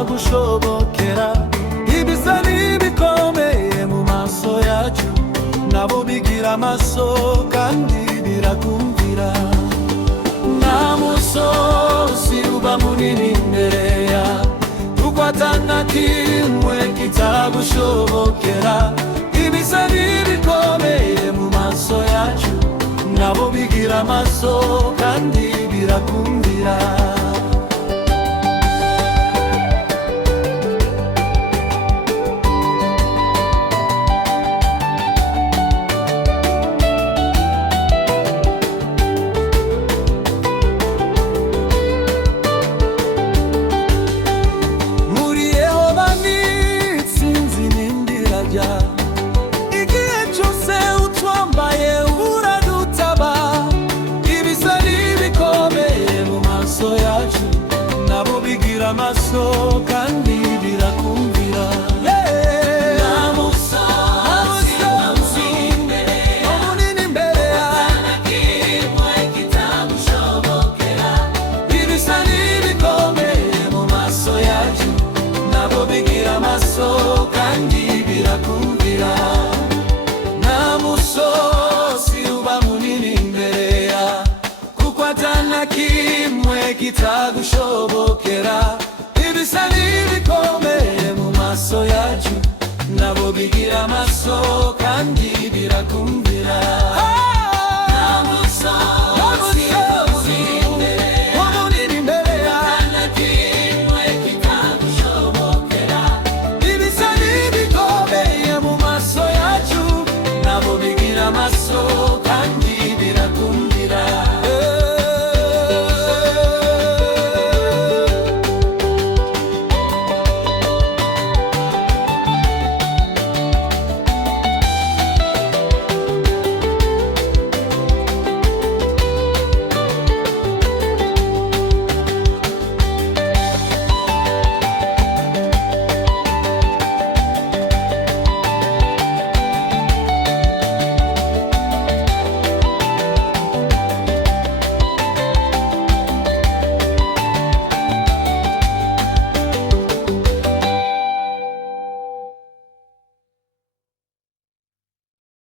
kitagushobokera. Ibisa n'ibikomeye mu maso yacu, nabo bigira amaso kandi birakumvira. Nta musozi uba munini imbere yawe, kuko atana kimwe kitagushobokera. Ibisa n'ibikomeye mu maso yacu, nabo bigira amaso kandi birakumvira. Igihe cyose utwambaye uradutaba. Ibisa n'ibikomeye mu maso yacu, nabo bigira amaso kandi birakumvira. Nta musozi munini imbere yawe, ibisa n'ibikomeye mu maso yacu, nabo bigira amaso kandi birakumvira. Nta musozi uba munini imbere yawe, kuko atana kimwe kitagushobokera.